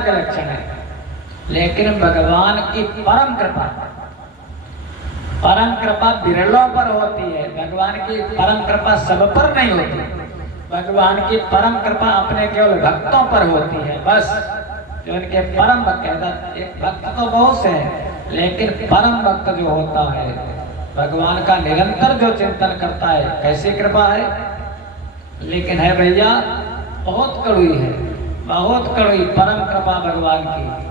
का लक्षण है। लेकिन भगवान की परम कृपा बिरलों पर होती है। भगवान की परम कृपा सब पर नहीं होती। भगवान की परम कृपा अपने केवल भक्तों पर होती है। बस जो उनके परम भक्त है, एक भक्त तो बहुत से हैं, लेकिन परम भक्त जो होता है, भगवान का निरंतर जो चिंतन करता है, कैसी कृपा है। लेकिन है भैया बहुत कड़वी है, बहुत कड़वी परम कृपा भगवान की।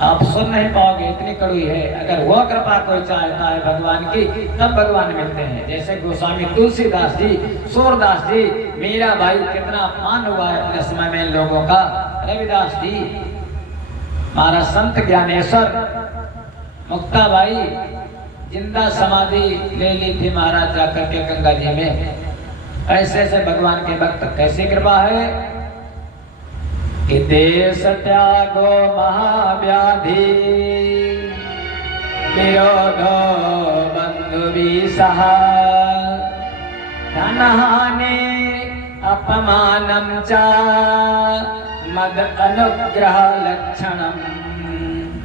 आप सुन नहीं पाओगे, इतनी कड़वी है। अगर वह कृपा कोई चाहता है भगवान की, तब भगवान मिलते हैं। जैसे गोस्वामी तुलसीदास जी, सूरदास जी, मीरा भाई, कितना अपमान हुआ है अपने समय में इन लोगों का। रविदास जी, हमारा संत ज्ञानेश्वर, मुक्ता भाई, जिंदा समाधि ले ली थी महाराज जाकर के गंगा जी में। ऐसे ऐसे भगवान के भक्त, कैसी कृपा है कि देश त्यागो महाव्याधि, विरोधो बंधु विसह, धनहानि अपमानं च मद अनुग्रह लक्षणम।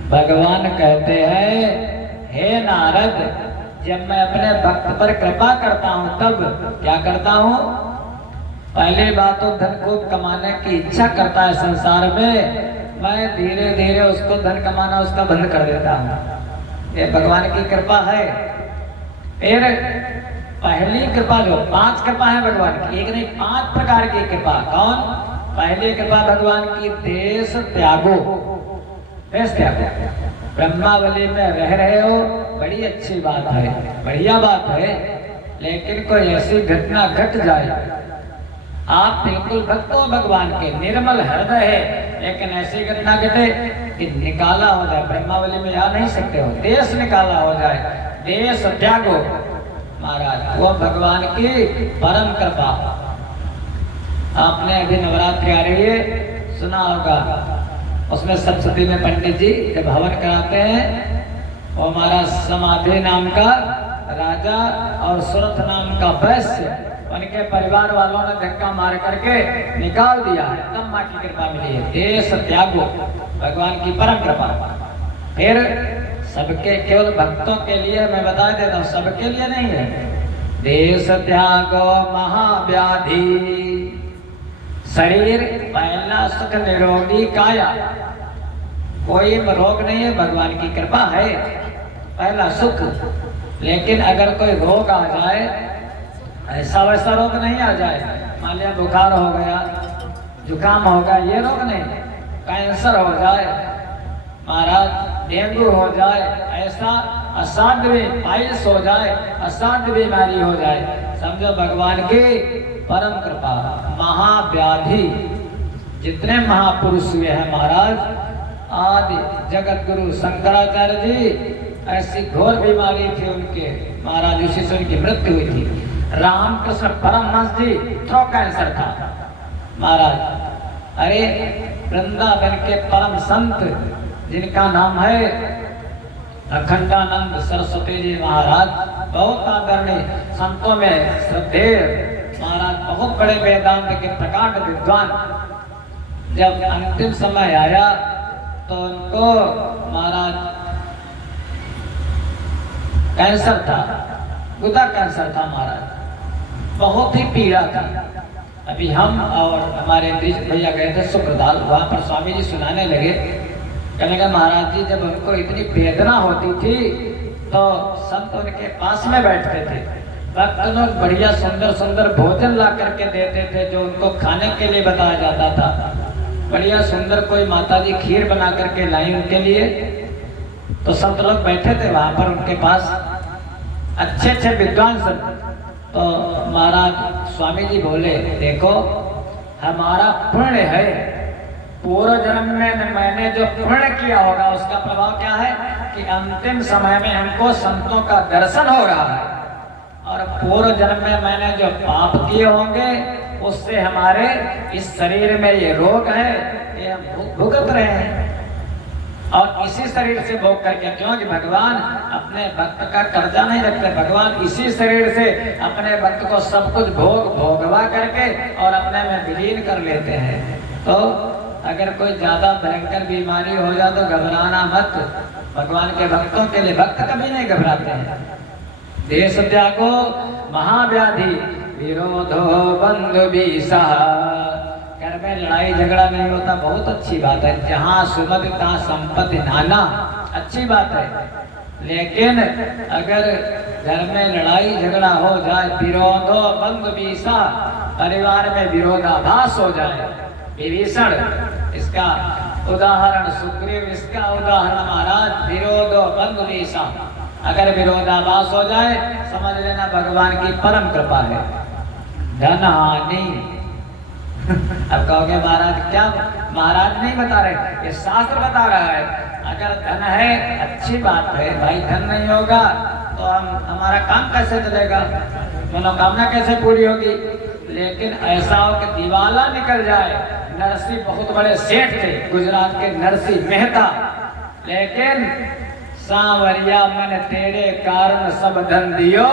भगवान कहते हैं, हे नारद, जब मैं अपने भक्त पर कृपा करता हूँ तब क्या करता हूँ? पहली बात तो धन को कमाने की इच्छा करता है संसार में, मैं धीरे धीरे उसको धन कमाना उसका बंद कर देता हूँ। ये भगवान की कृपा है। फिर पहली कृपा, जो 5 कृपा है भगवान की, एक नहीं 5 प्रकार की कृपा। कौन? पहली कृपा भगवान की, देश त्यागो। देश त्यागो, ब्रह्मावली में रह रहे हो, बड़ी अच्छी बात है, बढ़िया बात है। लेकिन कोई ऐसी घटना घट जाए, आप बिल्कुल भक्त हो भगवान के, निर्मल हृदय है, लेकिन ऐसी घटना घटे कि निकाला हो जाए, ब्रह्मावली में आ नहीं सकते हो, देश निकाला हो जाए, देश त्यागो महाराज, वो भगवान की परम कृपा। आपने अभी नवरात्रि आ रही है, सुना होगा, उसमें सप्तशती में पंडित जी जब हवन कराते हैं, वो हमारा समाधि नाम का राजा और सुरथ नाम का वैश्य, उनके परिवार वालों ने धक्का मार करके निकाल दिया है, तब माँ की कृपा मिली है। देश त्यागो, भगवान की परम कृपा। फिर सबके, केवल भक्तों के लिए मैं बता देता हूँ, सबके लिए नहीं है। देश त्यागो महाव्याधि, शरीर पहला सुख निरोगी काया, कोई रोग नहीं है, भगवान की कृपा है, पहला सुख। लेकिन अगर कोई रोग आ जाए, ऐसा वैसा रोग नहीं आ जाए, मान लिया बुखार हो गया, जुकाम हो गया, ये रोग नहीं, कैंसर हो जाए महाराज, डेंगू हो जाए, ऐसा असाध्य, पाइल्स हो जाए, असाध्य बीमारी हो जाए, समझो भगवान की परम कृपा। महाव्याधि, जितने महापुरुष हुए हैं महाराज, आदि जगत गुरु शंकराचार्य जी, ऐसी घोर बीमारी थी उनके महाराज, उसी से उनकी मृत्यु हुई थी। रामकृष्ण परमहंस जी, थ्रोट कैंसर था महाराज। अरे वृंदावन के परम संत जिनका नाम है अखंडानंद सरस्वती जी महाराज, बहुत आदरणीय, संतों में श्रद्धेय महाराज, बहुत बड़े वेदांत के प्रकांड विद्वान। जब अंतिम समय आया तो उनको महाराज कैंसर था, गुदा कैंसर था महाराज, बहुत ही पीड़ा थी। अभी हम और हमारे भैया गए थे सुप्रदाल, वहाँ पर स्वामी जी सुनाने लगे, कहने लगे महाराज जी, जब उनको इतनी वेदना होती थी तो संत उनके पास में बैठते थे, भक्त लोग बढ़िया सुंदर सुंदर भोजन ला करके देते थे, जो उनको खाने के लिए बताया जाता था। बढ़िया सुंदर कोई माता जी खीर बना करके लाई उनके लिए, तो संत लोग बैठे थे वहाँ पर उनके पास, अच्छे अच्छे विद्वान संत। तो महाराज स्वामी जी बोले, देखो हमारा पुण्य है, पूर्व जन्म में मैंने जो पुण्य किया होगा उसका प्रभाव क्या है कि अंतिम समय में हमको संतों का दर्शन हो रहा है, और पूर्व जन्म में मैंने जो पाप किए होंगे उससे हमारे इस शरीर में ये रोग है, ये हम भुगत रहे हैं। और इसी शरीर से भोग करके, क्योंकि भगवान अपने भक्त का कर्जा नहीं रखते, भगवान इसी शरीर से अपने भक्त को सब कुछ भोगवा करके और अपने में विलीन कर लेते हैं। तो अगर कोई ज्यादा भयंकर बीमारी हो जाए तो घबराना मत। भगवान के भक्तों के लिए भक्त कभी नहीं घबराते हैं। देश त्यागो महाव्याधि विरोधो बंधु बीसा। घर में लड़ाई झगड़ा नहीं होता, बहुत अच्छी बात है। जहाँ सुमति तहाँ संपत्ति नाना, अच्छी बात है। लेकिन अगर घर में लड़ाई झगड़ा हो जाए, विरोधो बंधु बीसा, परिवार में विरोधाभास हो जाए, विभीषण इसका उदाहरण, सुग्रीव इसका उदाहरण महाराज, विरोधो बंधु बीसा। अगर विरोधाभास हो जाए समझ लेना भगवान की परम कृपा है। धन हानि अब कहोगे महाराज क्या, महाराज नहीं बता रहे, ये शास्त्र बता रहा है। अगर धन है अच्छी बात है भाई, धन नहीं होगा तो हमारा काम कैसे चलेगा, मनोकामना कैसे पूरी होगी। लेकिन ऐसा हो कि दिवाला निकल जाए। नरसिंह बहुत बड़े सेठ थे, गुजरात के नरसिंह मेहता, लेकिन सांवरिया मन तेरे कारण सब धन दियो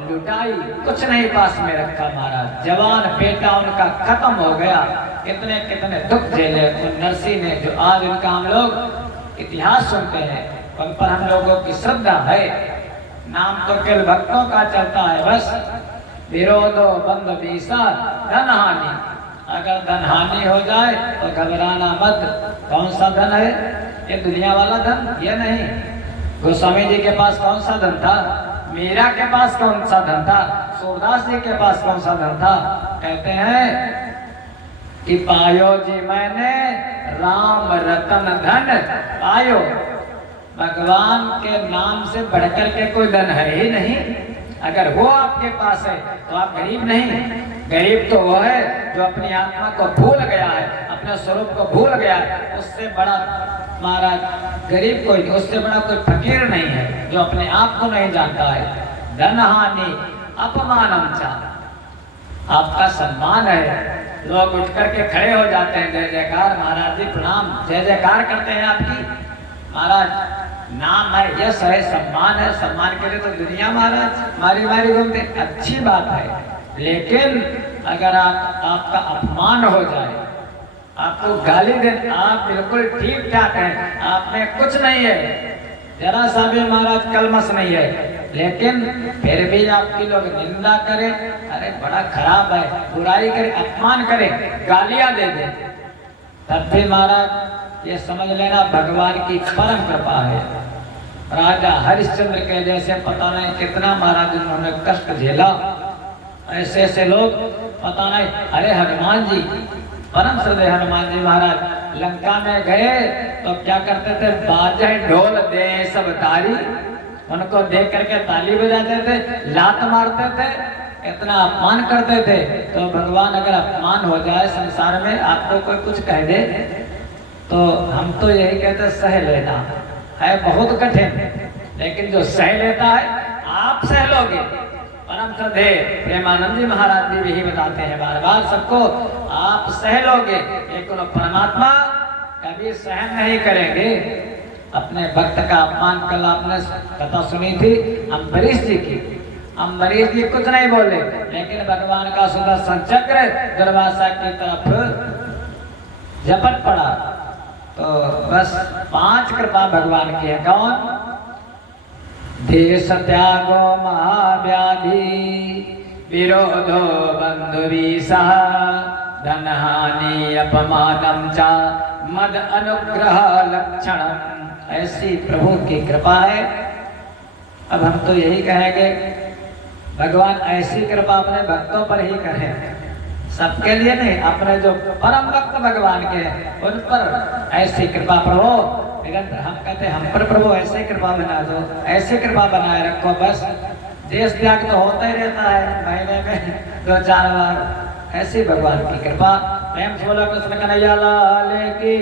लुटाई, कुछ नहीं पास में रखा महाराज। जवान बेटा उनका खत्म हो गया, कितने कितने दुख झेले उन नरसिंह ने, जो आज उनका हम लोग इतिहास सुनते हैं, उन पर हम लोगों की श्रद्धा है। नाम तो केवल भक्तों का चलता है बस। विरोधो बंधु बीसा धन हानि। अगर धन हानि हो जाए तो घबराना मत। कौन सा धन है? ये दुनिया वाला धन, ये नहीं। गोस्वामी जी के पास कौन सा धन था? मीरा के पास कौन सा धन था? सूरदास जी के पास कौन सा धन था? कहते हैं कि पायो जी मैंने राम रतन धन पायो। भगवान के नाम से बढ़कर के कोई धन है ही नहीं। अगर वो आपके पास है तो आप गरीब नहीं। गरीब तो वो है जो अपनी आत्मा को भूल गया है, अपने स्वरूप को भूल गया है। उससे बड़ा महाराज गरीब कोई नहीं, उससे बड़ा कोई फकीर नहीं है जो अपने आप को नहीं जानता है। धन हानि अपमानम चा, आपका सम्मान है। लोग उठ करके खड़े हो जाते हैं, जय जयकार महाराज जी प्रणाम, जय जयकार करते हैं आपकी। महाराज नाम है, यश है, सम्मान है, सम्मान के लिए तो दुनिया महाराज मारी मारी घूमते, अच्छी बात है। लेकिन अगर आपका अपमान हो जाए, आपको गाली दे, आप बिल्कुल ठीक ठाक हैं, आप में कुछ नहीं है, जरा सा भी महाराज कलमस नहीं है, लेकिन फिर भी आपकी लोग निंदा करें, अरे बड़ा खराब है, बुराई करे, अपमान करे, गालियां दे दे, तब भी महाराज ये समझ लेना भगवान की परम कृपा है। राजा हरिश्चंद्र के जैसे पता नहीं कितना महाराज उन्होंने कष्ट झेला। ऐसे ऐसे लोग पता नहीं, अरे हनुमान जी, परम श्रद्धेय हनुमान जी महाराज लंका में गए तो क्या करते थे, बाजे ढोल दे सब तारी, उनको देख करके ताली बजाते थे, लात मारते थे, इतना अपमान करते थे। तो भगवान अगर अपमान हो जाए संसार में, आपको कोई कुछ कह दे तो हम तो यही कहते सह लेना है, बहुत कठिन, लेकिन जो सह लेता है आप सह लोगे। परम श्रद्धेय प्रेमानंद जी महाराज जी भी बताते हैं बार बार सबको, आप सह लोगे, लेकिन परमात्मा कभी सहन नहीं करेंगे। अपने भक्त का अपमान, कल आपने कथा सुनी थी अम्बरीश जी की, अम्बरीश जी कुछ नहीं बोले, लेकिन भगवान का सुदर्शन चक्र दुर्वासा की तरफ झपट पड़ा। तो बस 5 कृपा भगवान की है। कौन? देश त्यागो महाव्याधि विरोधो बंधु बीसा धन हानि अपमानम चा मद अनुग्रह लक्षणम। ऐसी प्रभु की कृपा है। अब हम तो यही कहेंगे भगवान ऐसी कृपा अपने भक्तों पर ही करें, सबके लिए नहीं, अपने जो परम भक्त भगवान के हैं उन पर ऐसी कृपा प्रभु। निरंतर हम कहते हैं हम पर प्रभु ऐसे कृपा बना दो, ऐसे कृपा बनाए रखो। बस देश त्याग तो होता ही रहता है महीने में 2-4 बार, ऐसी भगवान की कृपा। प्रेम से बोलो कृष्ण कन्हैया लाल की।